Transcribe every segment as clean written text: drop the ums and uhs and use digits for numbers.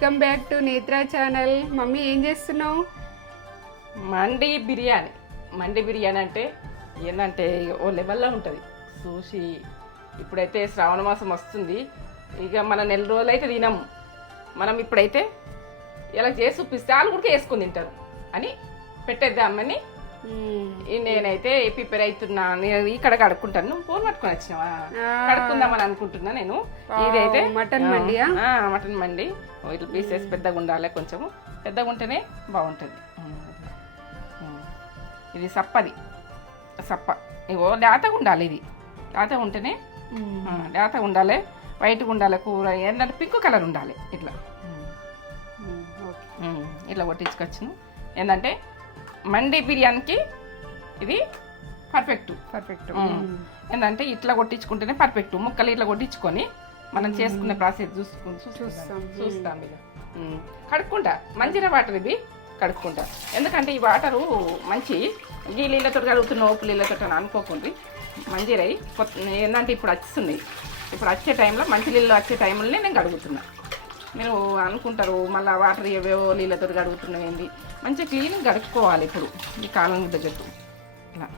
Welcome back to నేత్ర channel. Mummy ఏం చేస్తున్నావు? మండి బిర్యానీ అంటే ఏంటంటే ఓ లెవెల్లో ఉంటుంది చూసి. ఇప్పుడైతే శ్రావణ మాసం వస్తుంది, ఇక మన నెల రోజులు అయితే తినము. మనం ఇప్పుడైతే ఇలా చేసి చూపిస్తే వాళ్ళు కూడా వేసుకొని తింటారు అని పెట్టేద్దామని నేనైతే ప్రిపేర్ అవుతున్నా. నేను ఇక్కడ కడుక్కుంటాను. నువ్వు ఫోన్ పట్టుకొని వచ్చినావా? కడుక్కుందామని అనుకుంటున్నా నేను. ఇదైతే మటన్ మండి. మటన్ మండి. ఇట్లా పీసెస్ పెద్దగా ఉండాలి, కొంచెము పెద్దగా ఉంటేనే బాగుంటుంది. ఇది సప్ప ఇగో లేతగా ఉండాలి. ఇది లేతగా ఉంటేనే లేతగా ఉండాలి, వైట్గా ఉండాలి. కూర ఏంటంటే పింక్ కలర్ ఉండాలి. ఇట్లా కొట్టించుకొచ్చును. ఏంటంటే మండి బిర్యానీకి ఇది పర్ఫెక్ట్. ఏంటంటే ఇట్లా కొట్టించుకుంటేనే పర్ఫెక్ట్. ముక్కలు ఇట్లా కొట్టించుకొని మనం చేసుకునే ప్రాసెస్ చూస్తాం. ఇక కడుక్కుంటా మంచిగా వాటర్ ఇవి కడుక్కుంటా. ఎందుకంటే ఈ వాటరు మంచి గీ నీళ్ళతో కడుగుతున్న ఉప్పు నీళ్ళతో అనుకోకుండా మంచిరై ఏంటంటే ఇప్పుడు వస్తున్నాయి. ఇప్పుడు వచ్చే టైంలో మంచి నీళ్ళు వచ్చే టైంలోనే నేను కడుగుతున్నా. మీరు అనుకుంటారు మళ్ళీ వాటర్ ఏవేవో నీళ్ళతో కడుగుతున్నాయి ఏంది. మంచిగా క్లీన్గా గడుపుకోవాలి ఇప్పుడు ఈ కాలం తగ్గట్టు. ఇలా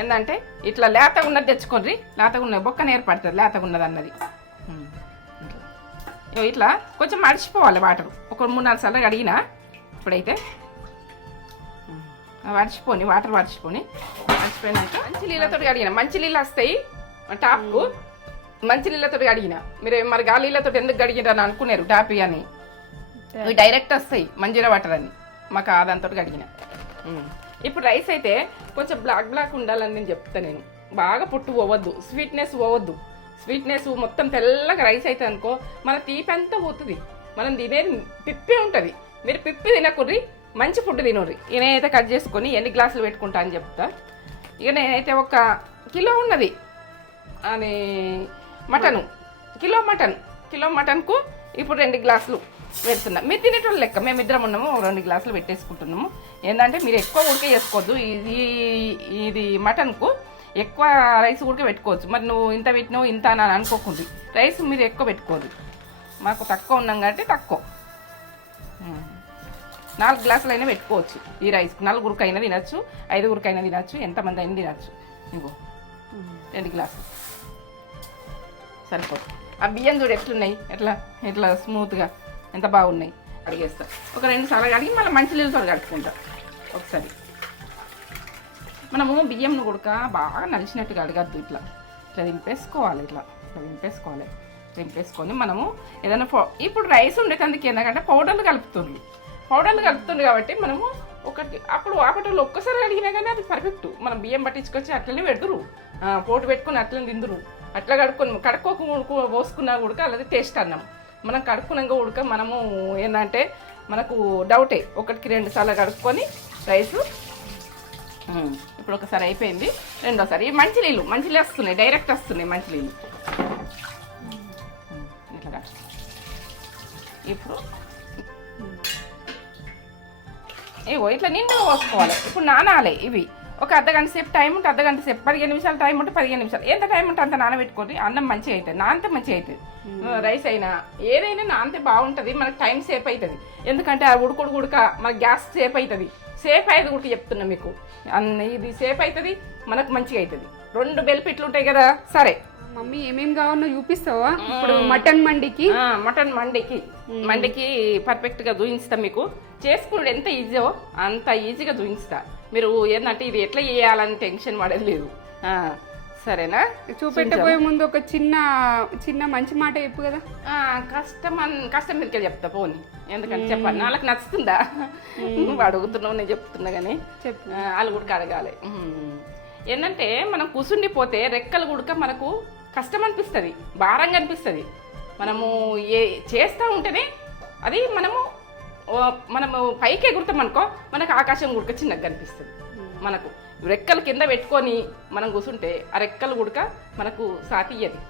ఏంటంటే ఇట్లా లేతగా ఉన్నది తెచ్చుకోండి. లేతగా ఉన్నది బొక్కన ఏర్పడుతుంది. లేతగా ఉన్నది అన్నది ఇట్లా కొంచెం మడిచిపోవాలి వాటర్. ఒక 3-4 సార్లు అడిగినా ఇప్పుడైతే వాటర్ మర్చిపోయినాక మంచి నీళ్ళతో అడిగిన. మంచి నీళ్ళు వస్తాయి టాప్కు. మంచి నీళ్ళతో అడిగిన. మీరు మరి గాలి నీళ్ళతో ఎందుకు అడిగినారని అనుకున్నారు. టాప్ అని ఇవి డైరెక్ట్ వస్తాయి మంజీరా వాటర్ అని మాకు దాంతో అడిగిన. ఇప్పుడు రైస్ అయితే కొంచెం బ్లాక్ ఉండాలని నేను చెప్తాను. నేను బాగా పొట్టు పోవద్దు, స్వీట్నెస్ మొత్తం తెల్లగా రైస్ అయితే అనుకో మన తీపి అంతా పోతుంది. మనం తినేది పిప్పి ఉంటుంది. మీరు పిప్పి తినకుర్రి, మంచి ఫుడ్ తినర్రి. నేనైతే కట్ చేసుకొని ఎన్ని గ్లాసులు పెట్టుకుంటా అని చెప్తా. ఇక నేనైతే 1 కిలో ఉన్నది అని కిలో మటన్కు ఇప్పుడు 2 గ్లాసులు పెడుతున్నా. మీరు తినేటోళ్ళు లెక్క. మేమిద్దరం ఉన్నాము, 2 గ్లాసులు పెట్టేసుకుంటున్నాము. ఏంటంటే మీరు ఎక్కువ ఉడక చేసుకోవద్దు. ఇది మటన్కు ఎక్కువ రైస్ ఉడక పెట్టుకోవచ్చు. మరి నువ్వు ఇంత పెట్టినావు ఇంత అని అనుకోకుండా రైస్ మీరు ఎక్కువ పెట్టుకోవద్దు. మాకు తక్కువ ఉన్నాం కాబట్టి తక్కువ 4 గ్లాసులు అయినా పెట్టుకోవచ్చు. ఈ రైస్కి 4 తినచ్చు, 5 తినచ్చు, ఎంతమంది అయినా తినచ్చు. ఇంకో 2 గ్లాసులు సరిపోతుంది. ఆ బియ్యం చూడు ఎట్లున్నాయి, ఎట్లా స్మూత్గా ఎంత బాగున్నాయి. అడిగేస్తా. ఒక 2 సార్లు అడిగి మళ్ళీ మంచి నీళ్ళతో కడుక్కుంటా. ఒకసారి మనము బియ్యంను కూడా బాగా నలిచినట్టుగా అడగద్దు. ఇట్లా దింపేసుకొని మనము ఏదైనా ఇప్పుడు రైస్ ఉండేటందుకు ఎందుకంటే పౌడర్లు కలుపుతుంది కాబట్టి మనము ఆపటోళ్ళు ఒక్కసారి అడిగినా కానీ అది పర్ఫెక్ట్. మనం బియ్యం పట్టించుకొచ్చి అట్లనే పెడుతురు, పోటు పెట్టుకుని అట్లనే తిందురు. అట్లా కడుక్కోక పోసుకున్నా కూడా అలాగే టేస్ట్ అన్నాం. మనం కడుక్కున్నాక ఉడక మనము ఏంటంటే మనకు డౌటే. 1-2 సార్లు కడుక్కొని రైసు ఇప్పుడు ఒకసారి అయిపోయింది. రెండోసారి మంచి నీళ్ళు వస్తున్నాయి, డైరెక్ట్ వస్తున్నాయి మంచి నీళ్ళు. ఇట్లాగా ఇప్పుడు ఇట్లా నిండుగా పోసుకోవాలి. ఇప్పుడు నానాలి. ఇవి ఒక అర్ధగంట సేపు టైం ఉంటే అర్ధగంట సేపు, 15 నిమిషాలు టైం ఉంటే 15 నిమిషాలు, ఎంత టైం ఉంటే అంత నానబెట్టుకోండి. అన్నం మంచిగా అవుతుంది, నానితే మంచిగా అవుతుంది. రైస్ అయినా ఏదైనా నానితే బాగుంటుంది. మనకు టైం సేఫ్ అవుతుంది. ఎందుకంటే ఆ ఉడక మనకు గ్యాస్ సేఫ్ అవుతుంది. సేఫ్ అయ్యేది కూడా చెప్తున్నా మీకు. ఇది సేఫ్ అవుతుంది, మనకు మంచిగా అవుతుంది. 2 బెల్పిట్లు ఉంటాయి కదా. సరే మమ్మీ ఏమేమి కావాలో చూపిస్తావా? ఇప్పుడు మటన్ మండికి పర్ఫెక్ట్గా చూపిస్తా. మీకు చేసుకున్నాడు ఎంత ఈజీయో అంత ఈజీగా చూపిస్తా. మీరు ఏంటంటే ఇది ఎట్లా చేయాలని టెన్షన్ పడేది లేదు. సరేనా? చూపెట్టబోయే ముందు ఒక చిన్న మంచి మాట చెప్పు కదా. కష్టం మీదకే చెప్తా పోనీ. ఎందుకంటే చెప్పాలి, వాళ్ళకి నచ్చుతుందా? నువ్వు అడుగుతున్నావు, నేను చెప్తున్నా కానీ చెప్పు. వాళ్ళు కూడా అడగాలి. ఏంటంటే మనం కూర్చుండిపోతే రెక్కలు కూడా మనకు కష్టం అనిపిస్తుంది, భారంగా అనిపిస్తుంది. మనము చేస్తూ ఉంటేనే అది మనము పైకి ఎగురుతాం అనుకో, మనకు ఆకాశం గుడక చిన్నగా అనిపిస్తుంది. మనకు రెక్కలు కింద పెట్టుకొని మనం కూర్చుంటే ఆ రెక్కలు గుడక మనకు సాటియ్యది.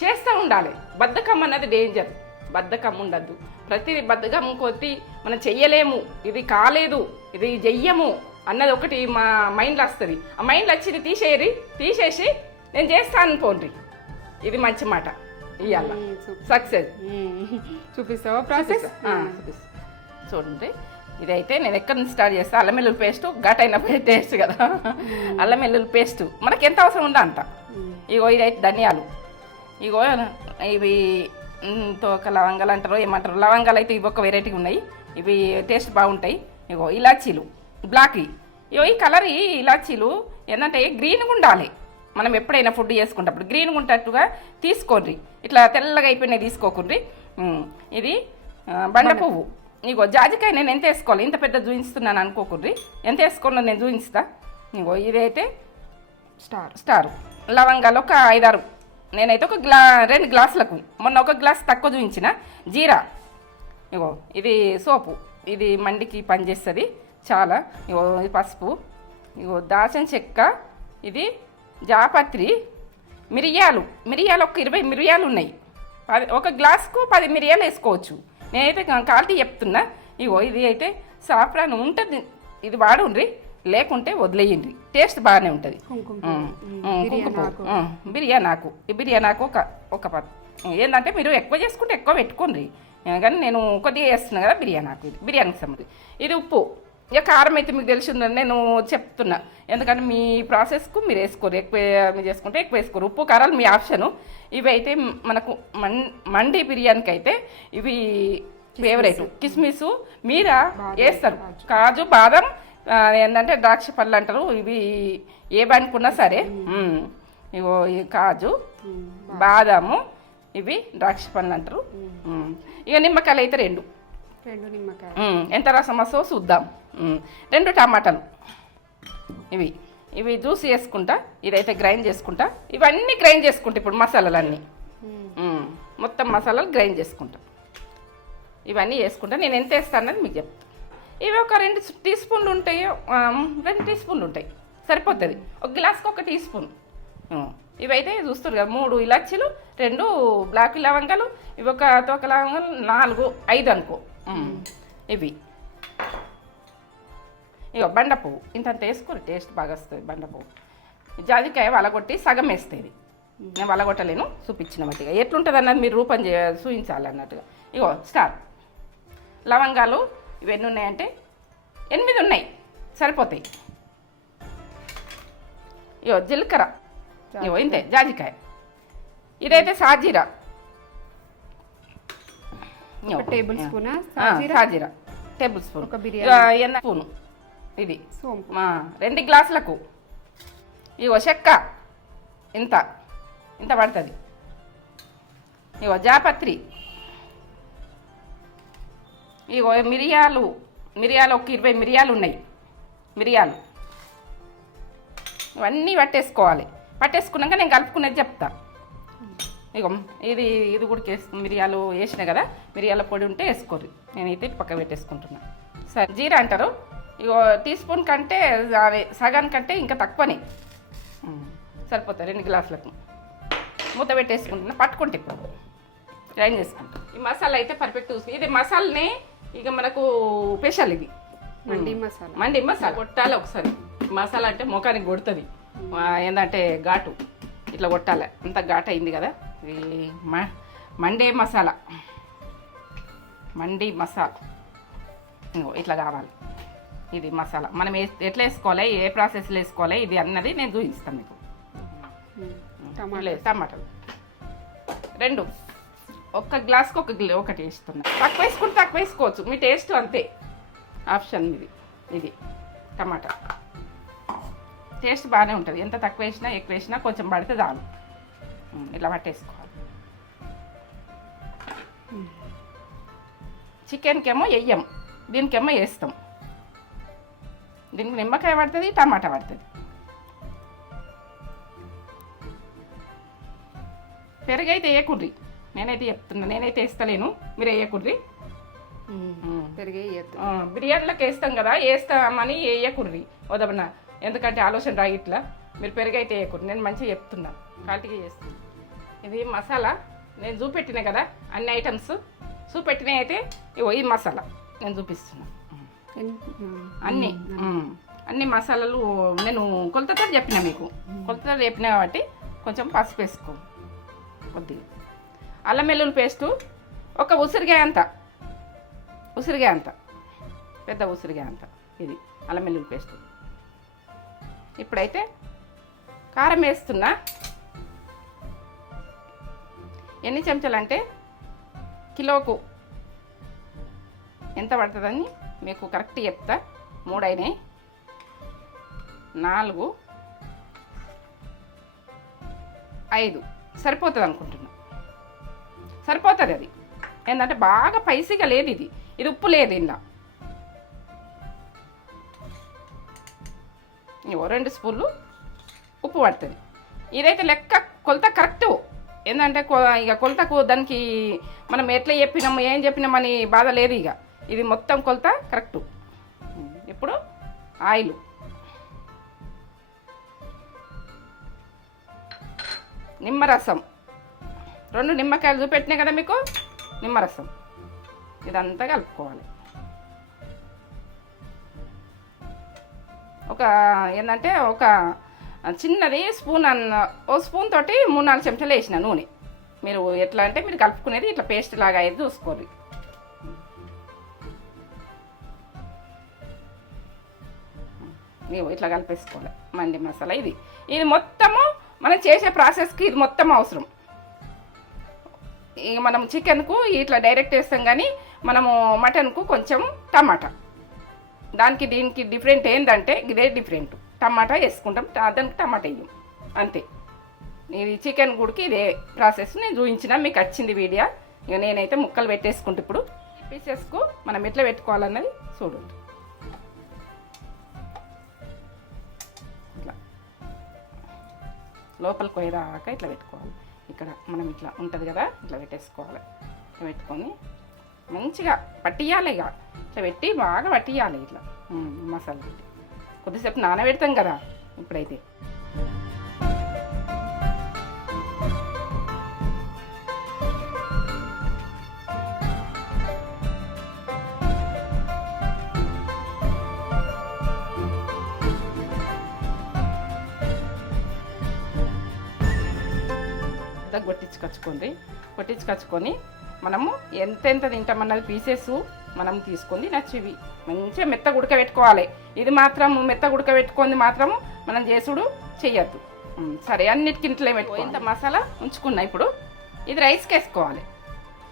చేస్తూ ఉండాలి. బద్ధకం అన్నది డేంజర్. బద్ధకం ఉండద్దు. ప్రతి బద్ధకం కొద్ది మనం చెయ్యలేము, ఇది కాలేదు, ఇది చెయ్యము అన్నది ఒకటి మా మైండ్లో వస్తుంది. ఆ మైండ్లో వచ్చింది తీసేసి నేను చేస్తాను పోండి. ఇది మంచి మాట ఇవాళ సక్సెస్. చూపిస్తావా ప్రాసెస్? చూడండి, ఇదైతే నేను ఎక్కడి నుంచి స్టార్ట్ చేస్తాను. అల్లం వెల్లుల్లి పేస్ట్ ఘాటైన టేస్ట్ కదా. అల్లం వెల్లుల్లి పేస్ట్ మనకి ఎంత అవసరం ఉందో అంత. ఇగో ఇదైతే ధనియాలు, ఇగో ఇవి తోక లవంగాలు అంటారు ఏమంటారు. లవంగాలు అయితే ఇవి ఒక వెరైటీ ఉన్నాయి, ఇవి టేస్ట్ బాగుంటాయి. ఇగో ఇలాచీలు బ్లాక్, ఇగో ఈ కలర్ ఈ ఇలాచీలు ఏంటంటే గ్రీన్గా ఉండాలి. మనం ఎప్పుడైనా ఫుడ్ చేసుకుంటప్పుడు గ్రీన్గా ఉండేట్టుగా తీసుకోండి. ఇట్లా తెల్లగా అయిపోయినాయి తీసుకోకుండ్రి. ఇది బండ పువ్వు. ఇగో జాజికాయ నేను ఎంత వేసుకోవాలి, ఇంత పెద్ద చూపిస్తున్నాను అనుకోకుండ్రి. ఎంత వేసుకోవాలో నేను చూపిస్తా. ఇగో ఇదైతే స్టార్. లవంగాలు ఒక 5-6, నేనైతే ఒక 2 గ్లాసులకు, మొన్న ఒక గ్లాస్ తక్కువ చూపించిన. జీరా, ఇగో ఇది సోపు, ఇది మండికి పనిచేస్తుంది చాలా. ఇగో ఇది పసుపు, ఇగో దాల్చిన చెక్క, ఇది జాపత్రి, మిరియాలు ఒక 20 మిరియాలు ఉన్నాయి. ఒక గ్లాస్కు 10 మిరియాలు వేసుకోవచ్చు. నేనైతే క్వాలిటీ చెప్తున్నా. ఇగో ఇది అయితే సాఫ్రాన్ ఉంటుంది, ఇది వాడుండ్రి, లేకుంటే వదిలేయండి, టేస్ట్ బాగానే ఉంటుంది. బిర్యానాకు, ఈ బిర్యానాకు ఒక ఏంటంటే మీరు ఎక్కువ చేసుకుంటే ఎక్కువ పెట్టుకోండి, కానీ నేను కొద్దిగా చేస్తున్నా కదా బిర్యానాకు. ఇది బిర్యానీకి సంబంధించి. ఇది ఉప్పు. ఇక కారం అయితే మీకు తెలిసి ఉందని నేను చెప్తున్నా, ఎందుకంటే మీ ప్రాసెస్కు మీరు వేసుకోరు, ఎక్కువ మీరు చేసుకుంటే ఎక్కువ వేసుకోరు. ఉప్పు కారాలు మీ ఆప్షను. ఇవి అయితే మనకు మండి బిర్యానీకి అయితే ఇవి ఫేవరెట్. కిస్మిస్ మీరా వేస్తారు, కాజు బాదం ఏంటంటే ద్రాక్ష పళ్ళు అంటారు. ఇవి ఏ బండుకున్నా సరే, ఇగో ఈ కాజు బాదాము, ఇవి ద్రాక్ష పళ్ళు అంటారు. ఇక నిమ్మకాయలు అయితే 2 నిమ్మకాయలు. ఎంత రసం వస్తుందో చూద్దాం. 2 టమాటాలు, ఇవి జ్యూస్ చేసుకుంటా. ఇదైతే గ్రైండ్ చేసుకుంటా. ఇవన్నీ గ్రైండ్ చేసుకుంటా. ఇప్పుడు మసాలాలన్నీ మొత్తం మసాలాలు గ్రైండ్ చేసుకుంటా. ఇవన్నీ వేసుకుంటా. నేను ఎంత వేస్తాను అన్నది మీకు చెప్తాను. ఇవి ఒక 2 టీ స్పూన్లు ఉంటాయి, 2 టీ స్పూన్లు ఉంటాయి, సరిపోతుంది. ఒక గ్లాస్కి 1 టీ స్పూన్. ఇవైతే చూస్తారు కదా, 3 ఇలాచీలు, 2 బ్లాక్ లవంగాలు, ఇవి ఒక తోక లవంగాలు 4, 5 అనుకో. ఇవి ఇక బండ పువ్వు ఇంతంత వేసుకోరు, టేస్ట్ బాగా వస్తుంది. బండ పువ్వు, జాజికాయ వలగొట్టి సగం వేస్తుంది. నేను వలగొట్టలేను, చూపించిన మట్టిగా ఎట్లుంటుంది అన్నది మీరు రూపం చూపించాలన్నట్టుగా. ఇగో స్టార్ లవంగాలు, ఇవి ఎన్ని ఉన్నాయంటే 8 ఉన్నాయి, సరిపోతాయి. ఇగో జీలకర్ర, ఇగో ఇంతే. జాజికాయ, ఇదైతే సాజీరా, టేబుల్ స్పూన్. సాజీరా టేబుల్ స్పూన్. స్పూను ఇది 2 గ్లాసులకు. ఇగో చెక్క ఇంత పడుతుంది. ఇగో జాపత్రి, ఇగో మిరియాలు ఒక 20 మిరియాలు ఉన్నాయి. మిరియాలు ఇవన్నీ పట్టేసుకోవాలి. పట్టేసుకున్నాక నేను కలుపుకునేది చెప్తా. ఇగో ఇది కూడా మిరియాలు వేసిన కదా, మిరియాల పొడి ఉంటే వేసుకోరు. నేనైతే పక్క పెట్టేసుకుంటున్నా. సరే, జీరా అంటారు. ఇగో టీ స్పూన్ కంటే అదే సగానికంటే ఇంకా తక్కువనే సరిపోతాయి. 2 గ్లాసులకు మూత పెట్టేసుకుంటున్నా. పట్టుకుంటే ఇప్పుడు గ్రైండ్ చేసుకుంటాం. ఈ మసాలా అయితే పర్ఫెక్ట్. ఇది మసాలానే ఇక మనకు స్పెషల్. ఇది మండి మసాలా కొట్టాలి ఒకసారి. మసాలా అంటే ముఖానికి కొడుతుంది, ఏంటంటే ఘాటు ఇట్లా కొట్టాలి. అంత ఘాటు అయింది కదా. ఇది మండి మసాలా ఇట్లా కావాలి. ఇది మసాలా మనం ఎట్లా వేసుకోవాలి, ఏ ప్రాసెస్లో వేసుకోవాలి, ఇది అన్నది నేను చూపిస్తాను మీకు. టమాటాలు 2, 1 గ్లాస్కి ఒకటి వేస్తున్నా. తక్కువ వేసుకుంటే తక్కువ వేసుకోవచ్చు, మీ టేస్ట్ అంతే, ఆప్షన్ ఇది టమాటా టేస్ట్ బాగానే ఉంటుంది. ఎంత తక్కువ వేసినా ఎక్కువ వేసినా కొంచెం పడితే చాలు. ఇట్లా పట్టేసుకోవాలి. చికెన్కేమో వెయ్యం, దీనికేమో వేస్తాం. దీనికి నిమ్మకాయ పడుతుంది, టమాటా పడుతుంది. పెరుగు అయితే వేయకుర్రి, నేనైతే చెప్తున్నా. నేనైతే వేస్తలేను, మీరు వేయకుర్రి. పెరుగు బిర్యానీలకు వేస్తాం కదా, వేస్తామని వేయకుర్రి వదబన. ఎందుకంటే ఆలోచన రాగి ఇట్లా మీరు పెరుగు అయితే వేయకుర్రి. నేను మంచిగా చెప్తున్నా, కాటిగా చేస్తాను. ఇది మసాలా నేను చూపెట్టిన కదా, అన్ని ఐటమ్స్ చూపెట్టినవి అయితే ఇగో ఈ మసాలా నేను చూపిస్తున్నా. అన్ని మసాలాలు నేను కొలతతో చెప్పిన మీకు, కొలతతో చెప్పిన కాబట్టి కొంచెం పసుపు వేసుకో కొద్దిగా. అల్లం వెల్లుల్లి పేస్టు ఒక ఉసిరికాయ అంత, ఉసిరికాయ అంత, పెద్ద ఉసిరికాయ అంత ఇది అల్లం వెల్లుల్లి పేస్టు. ఇప్పుడైతే కారం వేస్తున్నా. ఎన్ని చెంచాలు అంటే కిలోకు ఎంత పడుతుందని మీకు కరెక్ట్ చెప్తా. 3 అయినాయి, 4, 5 సరిపోతుంది అనుకుంటున్నా. సరిపోతుంది అది. ఏంటంటే బాగా పైసిగా లేదు ఇది, ఇది ఉప్పు లేదు ఇలా. 2 స్పూన్లు ఉప్పు పడుతుంది. ఇదైతే లెక్క కొలత కరెక్టు. ఏంటంటే ఇక కొలతకు దానికి మనం ఎట్లా చెప్పినాము ఏం చెప్పినామని బాధ లేదు. ఇక ఇది మొత్తం కొలత కరెక్టు. ఇప్పుడు ఆయిల్, నిమ్మరసం, 2 నిమ్మకాయలు చూపెట్టినాయి కదా మీకు, నిమ్మరసం ఇదంతా కలుపుకోవాలి. ఒక ఏంటంటే ఒక చిన్నది స్పూన్ ఓ స్పూన్ తోటి 3-4 చెంచాలు వేసిన నూనె. మీరు ఎట్లా అంటే మీరు కలుపుకునేది ఇట్లా పేస్ట్ లాగా అయితే చూసుకోండి. ನೀವು ఇట్లా కలిపేసుకోవాలి మండి మసాలా. ఇది మొత్తము మనం చేసే ప్రాసెస్కి ఇది మొత్తం అవసరం. ఇక మనం చికెన్కు ఇట్లా డైరెక్ట్ వేస్తాం, కానీ మనము మటన్కు కొంచెం టమాటా, దానికి దీనికి డిఫరెంట్ ఏంటంటే ఇదే డిఫరెంట్. టమాటా వేసుకుంటాం, దానికి టమాటా వేయం అంతే. ఇది చికెన్ గుడికి ఇదే ప్రాసెస్ నేను చూపించిన, మీకు వచ్చింది వీడియో. ఇక నేనైతే ముక్కలు పెట్టేసుకుంటే ఇప్పుడు పీసెస్కు మనం ఎట్లా పెట్టుకోవాలన్నది చూడండి. ఇట్లా లోపలికి పోయేదాకా ఇట్లా పెట్టుకోవాలి. ఇక్కడ మనం ఇట్లా ఉంటుంది కదా, ఇట్లా పెట్టేసుకోవాలి. ఇట్లా పెట్టుకొని మంచిగా పట్టియాలి. ఇక ఇట్లా పెట్టి బాగా పట్టియాలి ఇట్లా మసాలా పెట్టి. కొద్దిసేపు నానబెడతాం కదా ఇప్పుడైతే. కొట్టించుకొచ్చుకొని మనము ఎంతెంత తింటామన్నది పీసెస్ మనం తీసుకొని నచ్చివి మంచిగా మెత్తగా ఉడకబెట్టుకోవాలి. ఇది మాత్రం మెత్తగా ఉడకబెట్టుకుంది మాత్రం మనం చేసుడు చెయ్యొద్దు. సరే, అన్నిటికి ఇంట్లో పెట్టుకో. ఇంత మసాలా ఉంచుకున్నా. ఇప్పుడు ఇది రైస్కి వేసుకోవాలి.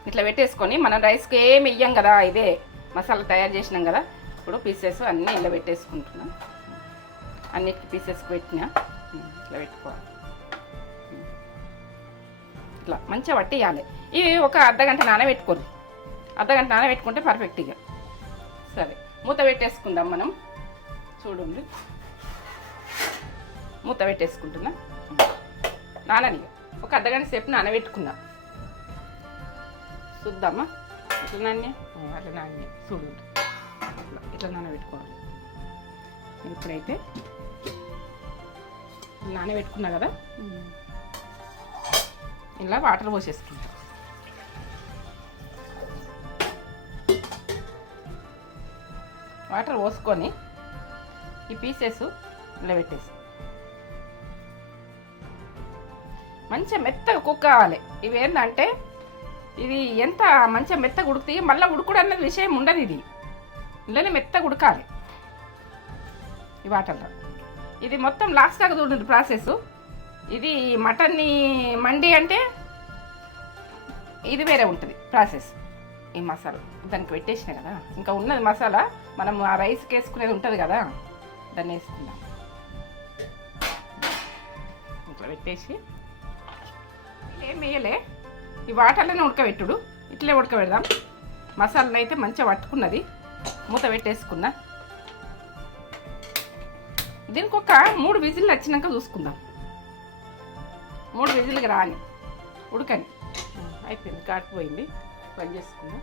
ఇట్లా పెట్టేసుకొని మనం రైస్కి ఏమి వెయ్యం కదా, ఇదే మసాలా తయారు చేసినాం కదా. ఇప్పుడు పీసెస్ అన్నీ ఇలా పెట్టేసుకుంటున్నాం. అన్నిటికి పీసెస్కి పెట్టినా ఇట్లా పెట్టుకోవాలి. ఇట్లా మంచిగా పట్టేయాలి. ఇవి ఒక అర్ధగంట నానబెట్టుకోరు. అర్ధగంట నానబెట్టుకుంటే పర్ఫెక్ట్గా. సరే, మూత పెట్టేసుకుందాం మనం. చూడండి, మూత పెట్టేసుకుంటున్నా. నానని ఒక అర్ధగంట సేపు నానబెట్టుకున్నా. చూద్దామా ఇట్లా నాన్య, అట్లా నాన్య చూడండి. ఇట్లా నానబెట్టుకోవాలి. ఇప్పుడైతే నానబెట్టుకున్నా కదా, ఇలా వాటర్ పోసేసుకుంటాం. వాటర్ పోసుకొని ఈ పీసెస్ ఇలా పెట్టేసి మంచిగా మెత్తగా కుక్ కావాలి. ఇవి ఏంటంటే ఇది ఎంత మంచిగా మెత్తగా ఉడుకుతాయి, మళ్ళీ ఉడుకుడు అన్నది విషయం ఉండదు. ఇది ఇలానే మెత్తగా ఉడకాలి ఈ వాటర్లో. ఇది మొత్తం లాస్ట్ దాకా చూడండి ప్రాసెస్. ఇది మటన్ని మండి అంటే ఇది వేరే ఉంటుంది ప్రాసెస్. ఈ మసాలా దానికి పెట్టేసిన కదా, ఇంకా ఉన్నది మసాలా మనం ఆ రైస్కి వేసుకునేది ఉంటుంది కదా, దాన్ని వేసుకుందాం. ఇట్లా పెట్టేసి ఏం వేయలే, ఈ వాటర్లోనే ఉడకబెట్టుడు. ఇట్లే ఉడకబెడదాం. మసాలా అయితే మంచిగా పట్టుకున్నది. మూత పెట్టేసుకున్నా. దీనికి ఒక 3 విజిల్లు వచ్చినాక చూసుకుందాం. 3 విజిల్కి రాని ఉడకని. అయిపోయింది, కాటిపోయింది. బంద్ చేసుకుందాం.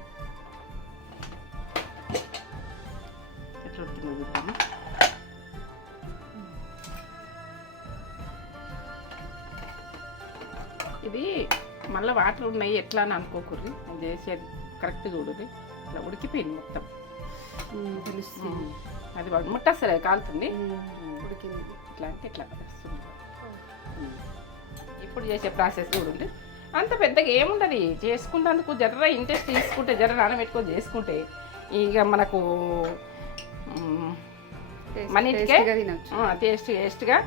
ఎట్లా ఉడుకుందో చూద్దాము. ఇది మళ్ళీ వాటర్ ఉన్నాయి ఎట్లా అని అనుకోకూడదు. అది చేసేది కరెక్ట్ చూడదు. ఇట్లా ఉడికిపోయింది మొత్తం తెలుస్తుంది. అది వాడు ముట్టసలే కాలుతుంది. ఉడికింది. ఇట్లా అంటే ఇట్లా వస్తుంది. ఇప్పుడు చేసే ప్రాసెస్ చూడండి. అంత పెద్దగా ఏముండదు, చేసుకుంటేందుకు జర్ర ఇంట్రెస్ట్ తీసుకుంటే జర్ర నానబెట్టుకొని చేసుకుంటే ఇక మనకు మన ఇంటికే టేస్ట్గా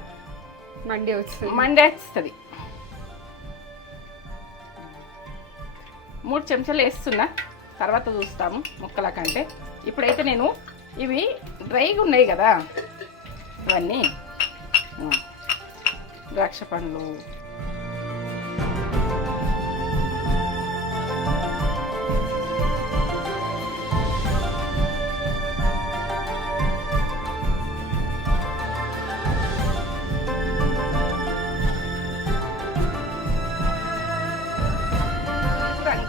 మండి వస్తుంది. 3 చెంచాలు వేస్తున్నా, తర్వాత చూస్తాము ముక్కల కంటే. ఇప్పుడైతే నేను ఇవి డ్రైగా ఉన్నాయి కదా, ఇవన్నీ ద్రాక్ష పండ్లు,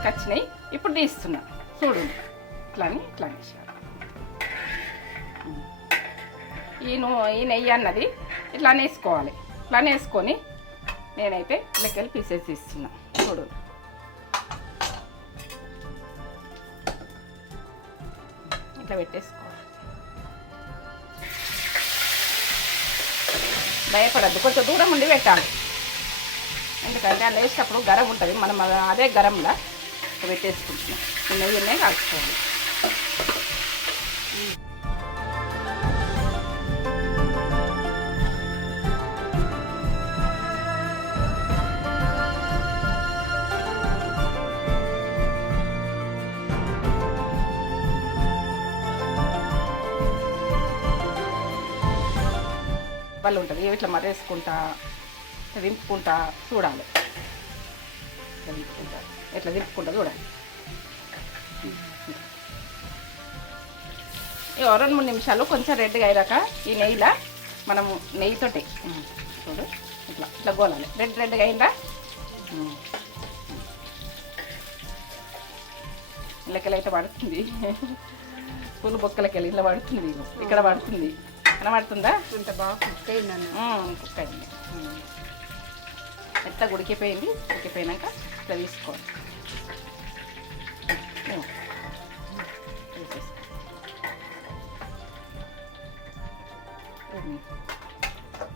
వచ్చినాయి. ఇప్పుడు తీస్తున్నా చూడు, ఇట్లా వేసాను. ఈ నెయ్యి అన్నది ఇట్లా వేసుకోవాలి. ఇట్లా వేసుకొని నేనైతే లెక్కలు పీసెస్ తీస్తున్నా చూడు. ఇట్లా పెట్టేసుకోవాలి, భయపడద్దు, కొంచెం దూరం ఉండి పెట్టాలి. ఎందుకంటే అలా వేసేటప్పుడు గరం ఉంటుంది, మనం అదే గరంలో పెట్టేసుకుంటున్నాం. నెయ్యి కాల్చుకోవాలి. వాళ్ళు ఉంటుంది ఇట్లా మరేసుకుంటా దింపుకుంటా చూడాలి. ఇట్లా దింపుకుంటా చూడాలి. 2-3 నిమిషాలు కొంచెం రెడ్గా అయ్యాక ఈ నెయ్యిలా మనము నెయ్యితోటి చూడు ఇట్లా గోలాలి. రెడ్గా అయిందా, ఇళ్ళకెళ్ళైతే పడుతుంది. పూలు బొక్కలకెళ్ళి ఇలా పడుతుంది, ఇక్కడ పడుతుంది. కనబడుతుందా? ఇంత బాగా కుక్ అయింది. ఎంత ఉడికిపోయింది. ఉడికిపోయినాక ఇట్లా తీసుకోవాలి.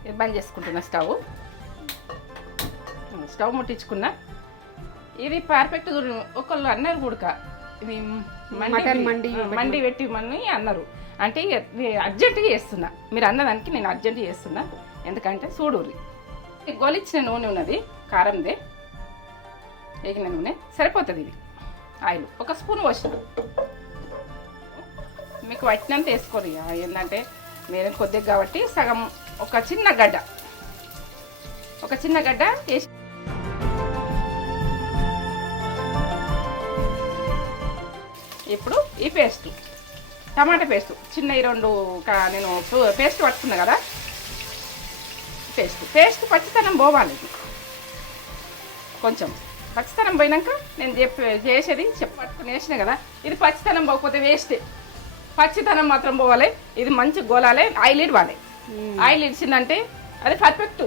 ఇది బంద్ చేసుకుంటున్నా. స్టవ్ ముట్టించుకున్నా. ఇది పర్ఫెక్ట్. ఒకళ్ళు అన్నారు కూడక ఇది మండి పెట్టిమని అన్నారు. అంటే అర్జెంటుగా చేస్తున్నా, మీరు అన్నదానికి నేను అర్జెంటుగా చేస్తున్నా. ఎందుకంటే చూడూరి గోలిచ్చిన నూనె ఉన్నది, కారందే వేగిన నూనె సరిపోతుంది. ఇది ఆయిల్ 1 స్పూన్ పోసిన, మీకు పట్టినంత వేసుకోరు. ఏంటంటే మీరు కొద్దిగా కాబట్టి సగం ఒక చిన్న గడ్డ వేసి ఇప్పుడు ఈ పేస్ట్, టమాటా పేస్ట్ చిన్న 2 నేను పేస్ట్ పట్టుకున్నా కదా. పేస్ట్ పచ్చితనం పోవాలి. కొంచెం పచ్చితనం పోయినాక నేను చేసేది పట్టుకుని వేసిన కదా. ఇది పచ్చితనం పోకపోతే వేస్టే. పచ్చితనం మాత్రం పోవాలి. ఇది మంచి గోలాలి, ఆయిల్ ఇవ్వాలి. ఆయిల్ ఇచ్చిందంటే అది పర్ఫెక్ట్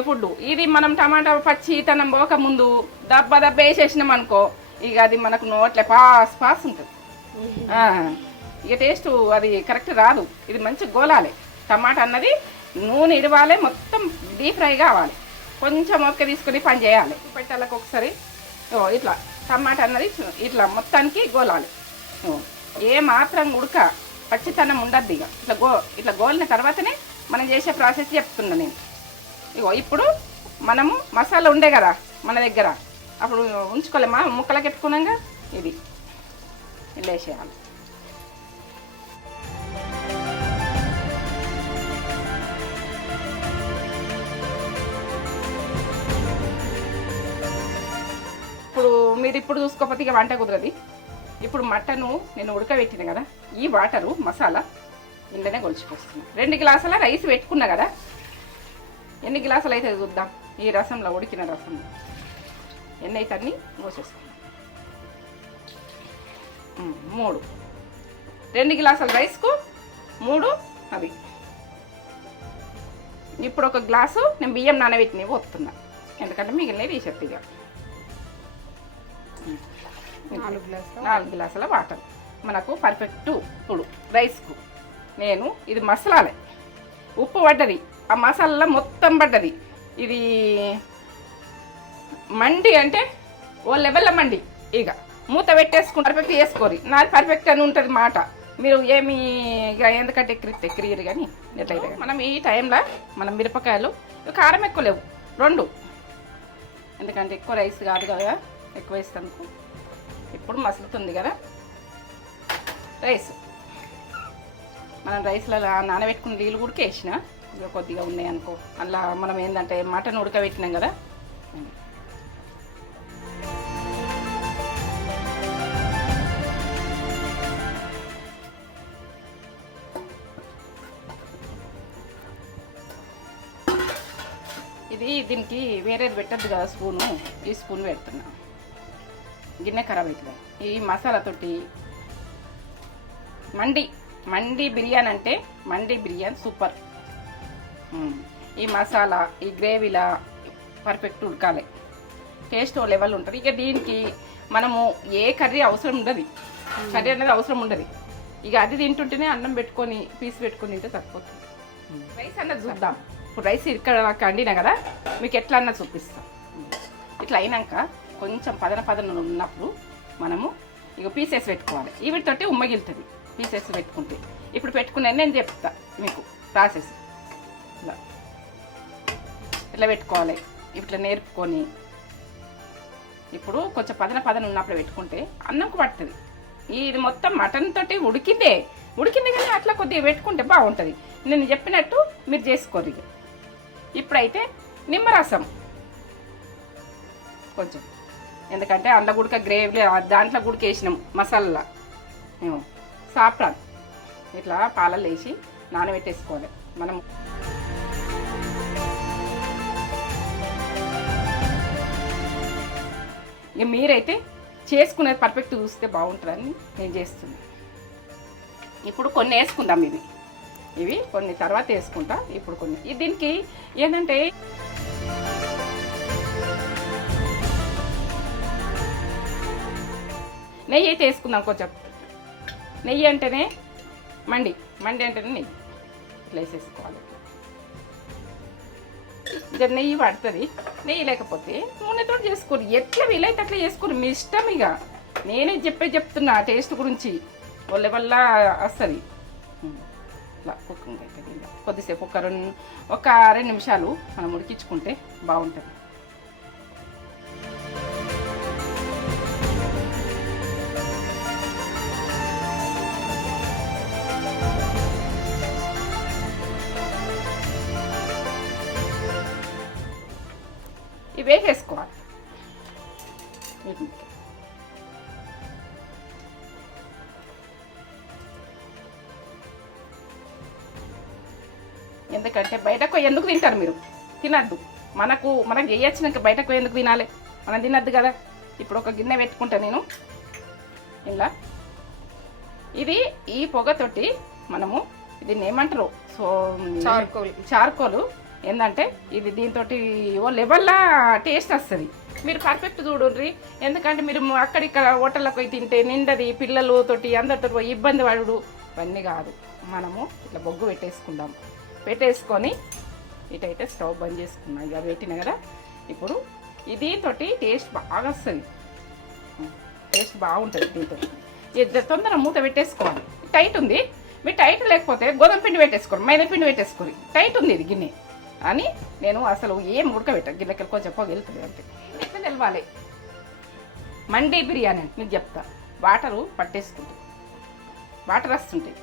ఎప్పుడు. ఇది మనం టమాటా పచ్చితనం పోక ముందు దెబ్బ వేసేసినాం అనుకో, ఇక అది మనకు నోట్లే పాస్ ఉంటుంది. ఇక టేస్ట్ అది కరెక్ట్ రాదు. ఇది మంచి గోలాలి. టమాటా అన్నది నూనె ఇడవాలి, మొత్తం డీప్ ఫ్రై కావాలి. కొంచెం ఒక్క తీసుకుని పని చేయాలి. పెట్టాలకు ఒకసారి ఇట్లా టమాటా అన్నది ఇట్లా మొత్తానికి గోలాలి. ఏ మాత్రం ఉడక పచ్చితనం ఉండద్దు. ఇక ఇట్లా గోలిన తర్వాతనే మనం చేసే ప్రాసెస్ చెప్తున్నా నేను. ఇప్పుడు మనము మసాలా ఉండే కదా మన దగ్గర, అప్పుడు ఉంచుకోలేమా ముక్కలకి ఎత్తుకున్నాక ఇది ఇలా వేసేయాలి. మీరు ఇప్పుడు చూసుకోకపోతే ఇక వంట కుదరది. ఇప్పుడు మటను నేను ఉడకబెట్టిన కదా, ఈ వాటరు మసాలా ఇంట్లోనే కొలిచిపోస్తున్నా. 2 గ్లాసుల రైస్ పెట్టుకున్నా కదా, ఎన్ని గ్లాసులు అయితే చూద్దాం. ఈ రసంలో ఉడికిన రసంలో ఎన్ని అయితే అన్నీ పోసేసుకున్నాం. 2 గ్లాసుల రైస్కు 3 అవి. ఇప్పుడు 1 గ్లాసు నేను బియ్యం నానబెట్టినవి పోతున్నా, ఎందుకంటే మిగిలినవి తీసేది. ఇక 4 గ్లాసుల వాటర్ మనకు పర్ఫెక్ట్ ఇప్పుడు రైస్కు. నేను ఇది మసాలాలే, ఉప్పు పడ్డది, ఆ మసాలా మొత్తం పడ్డది. ఇది మండి అంటే ఓ లెవెల్లో మండి. ఇక మూత పెట్టేసుకుని పర్ఫెక్ట్ చేసుకోరు. నాది పర్ఫెక్ట్ అని ఉంటుంది మాట. మీరు ఏమి ఇక ఎందుకంటే ఎక్కిరియరు కానీ ఎట్లయితే మనం ఈ టైంలో మనం మిరపకాయలు కారం ఎక్కువ లేవు 2, ఎందుకంటే ఎక్కువ రైస్ కాదు కదా, ఎక్కువ వేస్తాను. ఇప్పుడు మసులుతుంది కదా రైస్, మనం రైస్లో నానబెట్టుకున్న నీళ్ళు కూడా వేసిన కొద్దిగా ఉన్నాయి అనుకో. అలా మనం ఏంటంటే మటన్ ఉడకబెట్టినాం కదా. ఇది దీనికి వేరేది పెట్టద్దు కదా స్పూను, ఈ స్పూన్ పెడుతున్నా, గిన్నె ఖరాబ్ అవుతుంది. ఈ మసాలాతోటి మండి బిర్యానీ అంటే మండి బిర్యానీ సూపర్. ఈ మసాలా ఈ గ్రేవీలా పర్ఫెక్ట్ ఉడకాలి, టేస్ట్ ఓ లెవెల్ ఉంటుంది. ఇక దీనికి మనము ఏ కర్రీ అవసరం ఉండదు, కర్రీ అనేది అవసరం ఉండదు. ఇక అది తింటుంటేనే అన్నం పెట్టుకొని పీస్ పెట్టుకొని తింటే సరిపోతుంది. రైస్ అన్నది చూద్దాం. ఇప్పుడు రైస్ ఇక్కడ వండినా కదా, మీకు ఎట్లా అన్నది చూపిస్తాం. ఇట్లా అయినాక కొంచెం పదన ఉన్నప్పుడు మనము ఇక పీసెస్ పెట్టుకోవాలి. వీటితోటి ఉమ్మగిలుతుంది పీసెస్ పెట్టుకుంటే. ఇప్పుడు పెట్టుకునే నేను చెప్తా మీకు ప్రాసెస్. ఇట్లా పెట్టుకోవాలి, ఇట్లా నేర్పుకొని ఇప్పుడు కొంచెం పదన ఉన్నప్పుడు పెట్టుకుంటే అన్నంకు పడుతుంది. ఇది మొత్తం మటన్ తోటి ఉడికింది కానీ అట్లా కొద్దిగా పెట్టుకుంటే బాగుంటుంది. నేను చెప్పినట్టు మీరు చేసుకోరు. ఇప్పుడైతే నిమ్మరసం కొంచెం, ఎందుకంటే అందులో గుడక గ్రేవీ దాంట్లో గుడికి వేసినాం మసాలా. సాఫ్రాన్ ఇట్లా పాలలు వేసి నానబెట్టేసుకోవాలి మనం. ఇక మీరైతే చేసుకునేది పర్ఫెక్ట్ చూస్తే బాగుంటుందని నేను చేస్తున్నాను. ఇప్పుడు కొన్ని వేసుకుందాం, ఇవి కొన్ని తర్వాత వేసుకుంటా. ఇప్పుడు కొన్ని దీనికి ఏంటంటే నెయ్యి అయితే వేసుకుందాం కొంచెం. నెయ్యి అంటేనే మండి అంటేనే నెయ్యి. ఇట్లా వేసేసుకోవాలి. ఇక నెయ్యి పడుతుంది. నెయ్యి లేకపోతే నూనెతో చేసుకోరు, ఎట్లా వీలైతే అట్లా చేసుకోరు, మీ ఇష్టం. ఇక నేనే చెప్తున్నా టేస్ట్ గురించి, వాళ్ళ వల్ల వస్తుంది. ఇట్లా కుకింగ్ అయితే కొద్దిసేపు ఒక 2 నిమిషాలు మనం ఉడికించుకుంటే బాగుంటుంది. ఇవి వేసేసుకోవాలి. ఎందుకంటే బయటకు ఎందుకు తింటారు మీరు? తినద్దు. మనకు చేయొచ్చినాక బయటకు ఎందుకు తినాలి? మనం తినద్దు కదా. ఇప్పుడు ఒక గిన్నె పెట్టుకుంటా నేను ఇలా. ఇది ఈ పొగతోటి మనము దీన్ని ఏమంటారు, సో చార్కోలు ఏంటంటే ఇది దీంతో ఓ లెవెల్లా టేస్ట్ వస్తుంది. మీరు పర్ఫెక్ట్ చూడండి. ఎందుకంటే మీరు అక్కడిక్కడ హోటళ్ళకు పోయి తింటే నిండది, పిల్లలతోటి అందరితో ఇబ్బంది పడుడు ఇవన్నీ కాదు. మనము ఇట్లా బొగ్గు పెట్టేసుకొని ఇటైతే స్టవ్ బంద్ చేసుకున్నాం. ఇక పెట్టినా కదా. ఇప్పుడు దీంతోటి టేస్ట్ బాగా వస్తుంది, టేస్ట్ బాగుంటుంది. దీంతో ఇది తొందరగా మూత పెట్టేసుకోవాలి. టైట్ ఉంది, మీరు టైట్ లేకపోతే గోధుమ పిండి పెట్టేసుకోరు, మైదా పిండి పెట్టేసుకోరు. టైట్ ఉంది ఇది గిన్నె అని నేను అసలు ఏం ఉడకబెట్టాను. గిన్నెకి కొంచెం వెళ్తుంది అంతే. ఎట్లా తెలవాలి మండి బిర్యానీ అంటే మీకు చెప్తా. వాటరు పట్టేసుకుంటాయి, వాటర్ వస్తుంటాయి.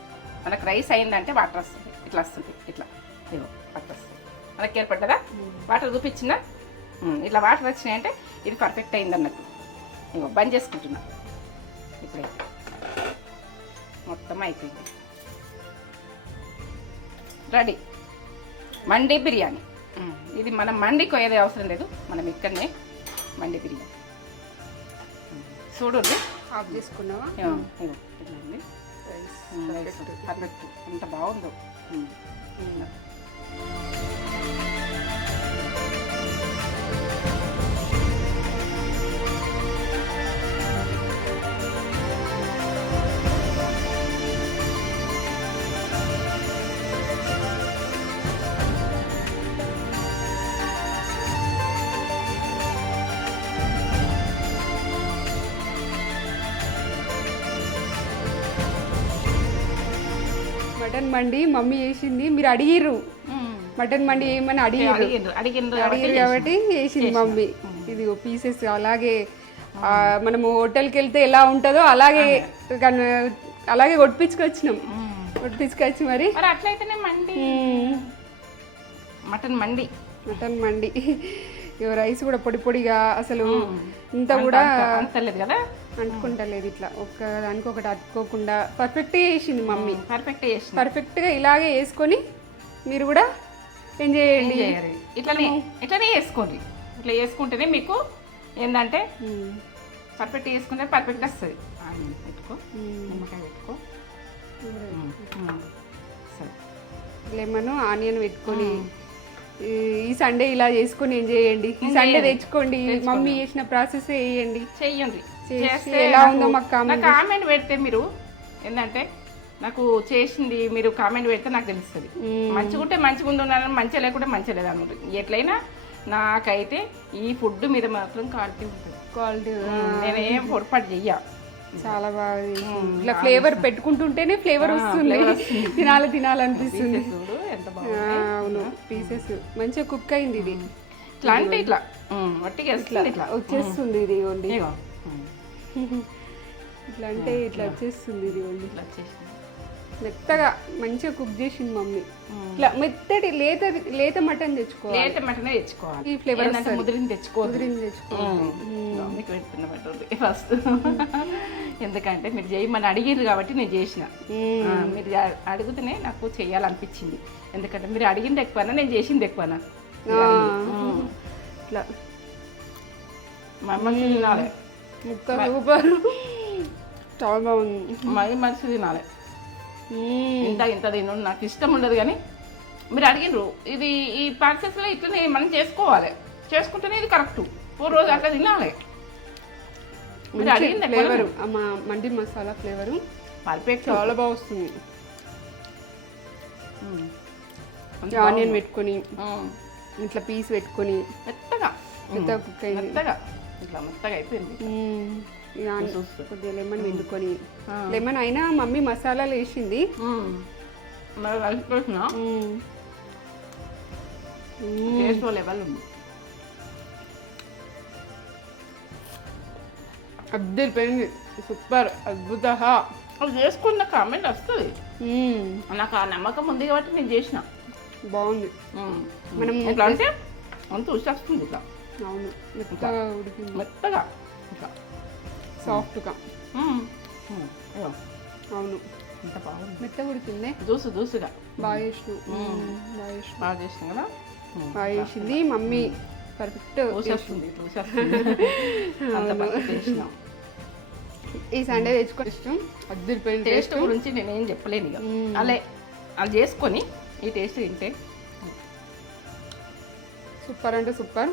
మనకు రైస్ అయిందంటే వాటర్ వస్తుంది, ఇట్లా వస్తుంది, ఇట్లా వాటర్ వస్తుంది. మనకి ఏర్పడ్డదా? వాటర్ చూపించిందా? ఇట్లా వాటర్ వచ్చినాయంటే ఇది పర్ఫెక్ట్ అయింది అన్నట్టు. బంద్ చేసుకుంటున్నా. ఇప్పుడైతే మొత్తం అయిపోయింది, రెడీ మండి బిర్యానీ. ఇది మనం మండికి పోయేది అవసరం లేదు, మనం ఇక్కడనే మండి బిర్యానీ. చూడండి, ఆఫ్ చేసుకున్నావా? పర్ఫెక్ట్, ఎంత బాగుందో. మండి మమ్మీ చేసింది. మీరు అడిగిర్రు మటన్ మండి ఏమని అడిగిర్రు కాబట్టి చేసింది మమ్మీ. ఇది పీసెస్ అలాగే మనము హోటల్కి వెళ్తే ఎలా ఉంటుందో అలాగే అలాగే కొట్టించుకొచ్చినాం. కొట్టించుకొచ్చి మరి అట్లయితేనే మండి మటన్ మండి రైస్ కూడా పొడి పొడిగా అసలు ఇంత కూడా అంతలేదు కదా, అంటుకుంటలేదు. ఇట్లా ఒక్క దానికి ఒకటి అతుక్కోకుండా పర్ఫెక్ట్గా చేసింది మమ్మీ. పర్ఫెక్ట్గా ఇలాగే వేసుకొని మీరు కూడా ఎంజాయ్ చేయండి. ఇట్లనే వేసుకోండి. ఇట్లా వేసుకుంటేనే మీకు ఏంటంటే పర్ఫెక్ట్ వేసుకుంటే పర్ఫెక్ట్ వస్తుంది. పెట్టుకో, నిమ్మకాయ పెట్టుకో, లెమన్ ఆనియన్ పెట్టుకొని ఈ సండే ఇలా చేసుకొని ఎంజాయ్ చేయండి. ఈ సండే తెచ్చుకోండి, మమ్మీ చేసిన ప్రాసెస్ చెయ్యండి. ఎలా ఉందో మాకు కామెంట్ పెడితే మీరు ఏంటంటే నాకు చేసింది మీరు కామెంట్ పెడితే నాకు తెలుస్తుంది. మంచిగా ఉంటే మంచిగా ఉందని, మంచిగా లేకుంటే మంచిగా లేదు అన్నమాట. ఎట్లయినా నాకైతే ఈ ఫుడ్ మీద మాత్రం క్వాలిటీ ఉంటుంది. నేనేం పొరపాటు చెయ్య. చాలా బాగా ఇట్లా ఫ్లేవర్ పెట్టుకుంటుంటేనే ఫ్లేవర్ వస్తుంది, తినాలనిపిస్తుంది. అవును, పీసెస్ మంచిగా కుక్ అయింది. ఇది ఇట్లా అంటే ఇట్లా వచ్చేస్తుంది. ఇది వండి ఇట్లా అంటే ఇట్లా వచ్చేస్తుంది. ఇది వండి మెత్తగా మంచిగా కుక్ చేసింది మమ్మీ. ఇట్లా మెత్తటి లేత మటన్ తెచ్చుకోవాలి. ఈ ఫ్లేవర్ ముదిరిని తెచ్చుకోవాలి ఫస్ట్. ఎందుకంటే మీరు చేయమని అడిగిర్రు కాబట్టి నేను చేసిన. మీరు అడిగితేనే నాకు చేయాలనిపించింది. ఎందుకంటే మీరు అడిగింది ఎక్కువనా, నేను చేసింది ఎక్కువనా. ఇట్లా మా అమ్మకి తినాలి, సూపర్, చాలా బాగుంది. మరి మనిషి తినాలి. ఇంత తిను నాకు ఇష్టం ఉండదు, కానీ మీరు అడిగినరు. ఇది ఈ ప్రాసెస్లో ఇట్లనే మనం చేసుకోవాలి. చేసుకుంటేనే ఇది కరెక్ట్. 4 రోజులు అట్లా తినాలి. మీరు అడిగింది ఫ్లేవర్, మండి మసాలా ఫ్లేవరు పర్ఫెక్ట్, చాలా బాగా వస్తుంది. ఆనియన్ పెట్టుకొని ఇట్లా పీస్ పెట్టుకొని మెత్తగా కుక్ అయింది. ఇట్లా మెత్తగా అయిపోయింది. కొద్దిగా లెమన్ పిండుకొని, లెమన్ అయినా మమ్మీ మసాలాలు వేసింది. అద్దరిపోయింది, సూపర్, అద్భుత. అది చేసుకున్న కామెంట్ వస్తుంది. నాకు ఆ నమ్మకం ఉంది కాబట్టి నేను చేసిన. బాగుంది. మనం ఎట్లా అంటే అంత రుచి వస్తుంది. ఇట్లా అవును, మెత్తగా ఉడికింది, మెత్తగా ఇట్లా సాఫ్ట్గా. అవును, ఇంత బాగుంది, మెత్తగా ఉడికింది. దూసుగా బాగా చేసిన కదా, బాగా చేసింది మమ్మీ. పర్ఫెక్ట్ వస్తుంది. ఈ సండే తెచ్చుకొని ఇష్టం. అద్దరిపోయిన టేస్ట్ గురించి నేనేం చెప్పలేను. ఇక అలా అది చేసుకొని ఈ టేస్ట్ తింటే సూపర్ అంటే సూపర్.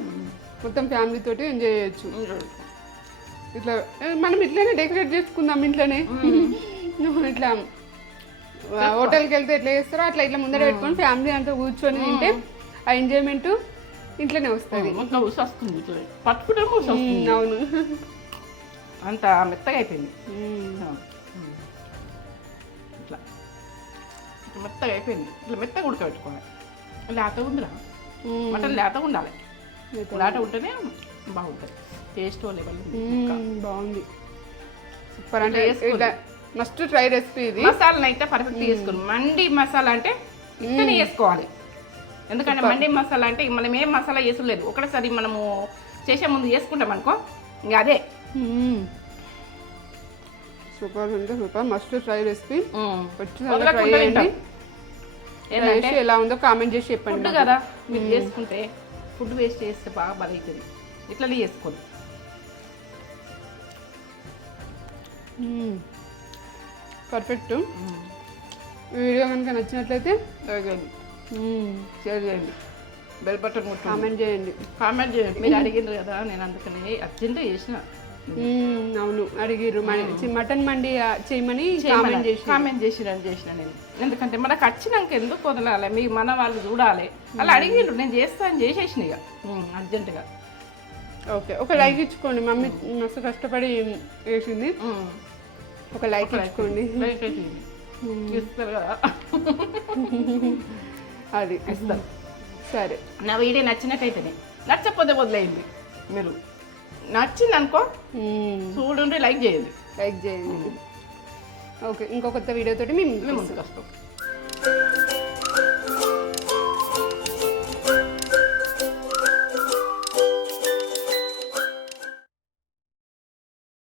మొత్తం ఫ్యామిలీ తోటి ఎంజాయ్ చేయొచ్చు. ఇట్లా మనం ఇట్లానే డెకరేట్ చేసుకుందాం ఇంట్లోనే. ఇట్లా హోటల్కి వెళ్తే ఎట్లా చేస్తారో అట్లా ఇట్లా ముందర పెట్టుకొని ఫ్యామిలీ అంతా కూర్చొని తింటే ఆ ఎంజాయ్మెంట్ ఇంట్లోనే వస్తుంది. అవును, అంత మెత్తగా అయిపోయింది. ఇట్లా మెత్తగా అయిపోయింది. ఇట్లా మెత్తగా ఉడకబెట్టుకోవాలి. లేతగా ఉందిరా మటన్, లేతగా ఉండాలి. లేత ఉంటేనే బాగుంటుంది. టేస్ట్ లెవెల్ బాగుంది, సూపర్. అంటే మస్ట్ ట్రై రెసిపీ ఇది. మసాలా అయితే పర్ఫెక్ట్ చేసుకోండి. మండి మసాలా అంటే ఇంతనే వేసుకోవాలి. ఎందుకంటే మండి మసాలా అంటే మనం ఏం మసాలా వేసలేదు. ఒకటేసారి మనము చేసే ముందు చేసుకుంటాం అనుకో, ఇంకా అదే సూపర్ అంటే సూపర్. Must try recipe. ఎలా ఉందో కామెంట్ చేసి చెప్పండి. ఫుడ్ కదా మీరు చేసుకుంటే, ఫుడ్ వేస్ట్ చేస్తే బాగా బలవుతుంది. ఇట్లనే చేసుకోండి. పర్ఫెక్ట్. వీడియో కనుక నచ్చినట్లయితే షేర్ చేయండి, బెల్ బటన్ కామెంట్ చేయండి. మీరు అడిగినారు కదా, నేను అందుకని అర్జెంట్ చేసిన. అవును, అడిగిర్రు మటన్ మండి చేయమని కామెంట్ చేసిన నేను. ఎందుకంటే మనకు వచ్చినాక ఎందుకు వదలాలి, మీ మన వాళ్ళు చూడాలి. అలా అడిగిర్రు, నేను చేస్తాను, చేసేసిన ఇక అర్జెంటుగా. ఓకే, ఒక లైక్ ఇచ్చుకోండి. మమ్మీ మస్తు కష్టపడి వేసింది. ఒక లైక్ ఇచ్చుకోండి. ఇస్తారు కదా అది ఇస్తారు. సరే. నా వీడియో నచ్చినట్టయితేనే, నచ్చకపోతే వదిలేయండి. మీరు నచ్చింది అనుకో చూడండి, లైక్ చేయండి. లైక్ చేయండి. ఓకే, ఇంకో కొత్త వీడియోతోటి మేము మేము ముందుకు వస్తాం.